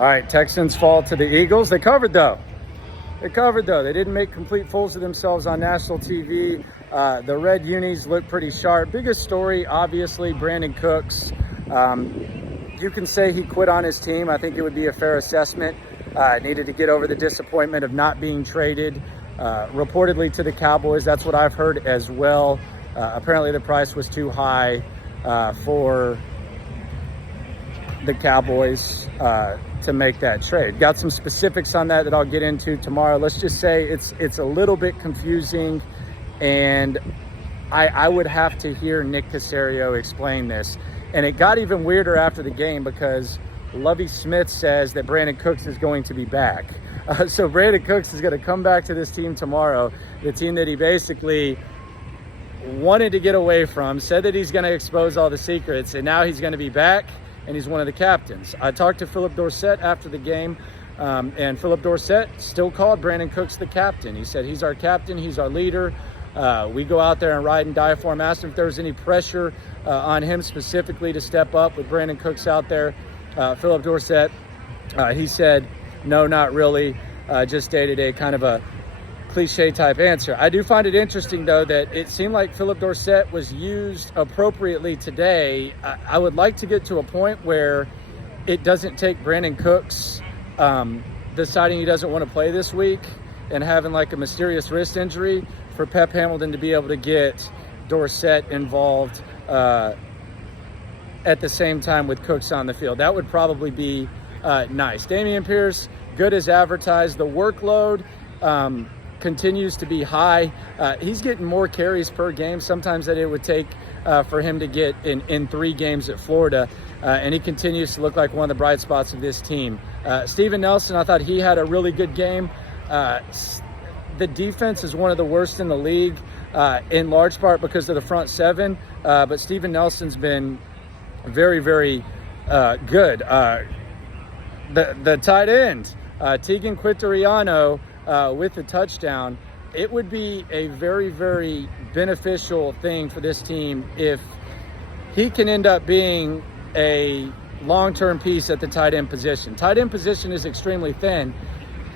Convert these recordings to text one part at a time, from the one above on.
All right, Texans fall to the Eagles. They covered, though. They didn't make complete fools of themselves on national TV. The red unis look pretty sharp. Biggest story, obviously, Brandin Cooks. You can say he quit on his team. I think it would be a fair assessment. Needed to get over the disappointment of not being traded. Reportedly to the Cowboys. That's what I've heard as well. Apparently the price was too high for the Cowboys to make that trade. Got some specifics on that I'll get into tomorrow. Let's just say it's a little bit confusing, and I would have to hear Nick Caserio explain this. And it got even weirder after the game because Lovie Smith says that Brandin Cooks is going to be back. So Brandin Cooks is going to come back to this team tomorrow, the team that he basically wanted to get away from, said that he's going to expose all the secrets, and now he's going to be back, and he's one of the captains. I talked to Philip Dorsett after the game, and Philip Dorsett still called Brandin Cooks the captain. He said, he's our captain, he's our leader. We go out there and ride and die for him. Asked him if there was any pressure on him specifically to step up with Brandin Cooks out there. Philip Dorsett, he said, no, not really, just day-to-day, kind of a cliche type answer. I do find it interesting, though, that it seemed like Philip Dorsett was used appropriately today. I would like to get to a point where it doesn't take Brandin Cooks deciding he doesn't want to play this week and having like a mysterious wrist injury for Pep Hamilton to be able to get Dorsett involved at the same time with Cooks on the field. That would probably be nice. Dameon Pierce, good as advertised. The workload continues to be high. He's getting more carries per game sometimes than it would take for him to get in 3 games at Florida, and he continues to look like one of the bright spots of this team. Steven Nelson, I thought he had a really good game. The defense is one of the worst in the league, in large part because of the front 7, but Steven Nelson's been very, very good. The tight end, Tegan Quitoriano, with the touchdown. It would be a very, very beneficial thing for this team if he can end up being a long-term piece at the tight end position. Tight end position is extremely thin,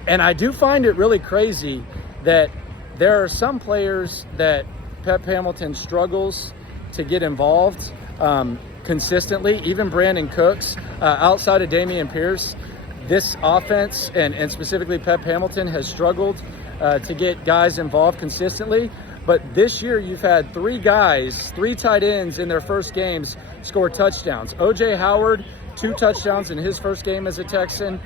and I do find it really crazy that there are some players that Pep Hamilton struggles to get involved consistently, even Brandin Cooks, outside of Dameon Pierce. This offense, and specifically Pep Hamilton, has struggled to get guys involved consistently. But this year you've had 3 tight ends in their first games score touchdowns. O.J. Howard, 2 touchdowns in his first game as a Texan.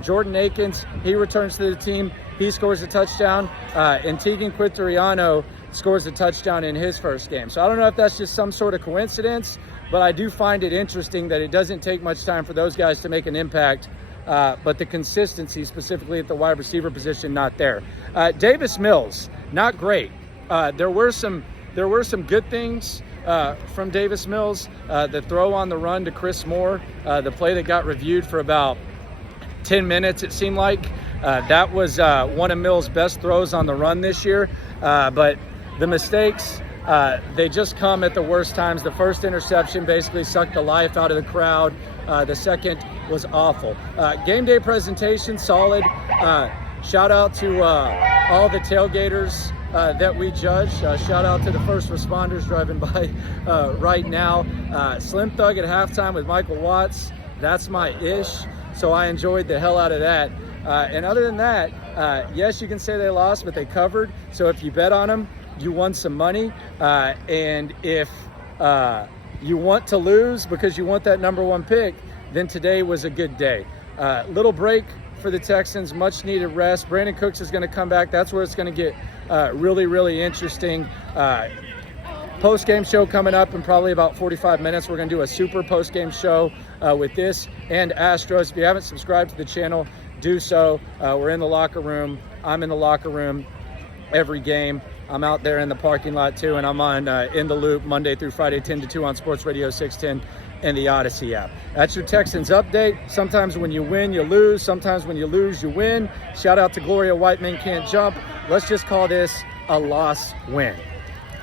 Jordan Akins, he returns to the team. He scores a touchdown. And Tegan Quitoriano scores a touchdown in his first game. So I don't know if that's just some sort of coincidence, but I do find it interesting that it doesn't take much time for those guys to make an impact. But the consistency, specifically at the wide receiver position, not there. Davis Mills, not great. There were some good things from Davis Mills. The throw on the run to Chris Moore, the play that got reviewed for about 10 minutes, it seemed like. That was one of Mills' best throws on the run this year. But the mistakes, they just come at the worst times. The first interception basically sucked the life out of the crowd. The second was awful. Game day presentation, solid. Shout out to all the tailgaters that we judged. Shout out to the first responders driving by right now. Slim Thug at halftime with Michael Watts. That's my ish. So I enjoyed the hell out of that. And other than that, yes, you can say they lost, but they covered. So if you bet on them, you won some money. And if you want to lose because you want that number 1 pick, then today was a good day. Little break for the Texans, much needed rest. Brandin Cooks is going to come back. That's where it's going to get really, really interesting. Post-game show coming up in probably about 45 minutes. We're going to do a super post-game show with this and Astros. If you haven't subscribed to the channel, do so. We're in the locker room. I'm in the locker room every game. I'm out there in the parking lot too, and I'm on In the Loop Monday through Friday, 10 to 2 on Sports Radio 610 and the Odyssey app. That's your Texans update. Sometimes when you win, you lose. Sometimes when you lose, you win. Shout out to Gloria White Men Can't Jump. Let's just call this a loss win.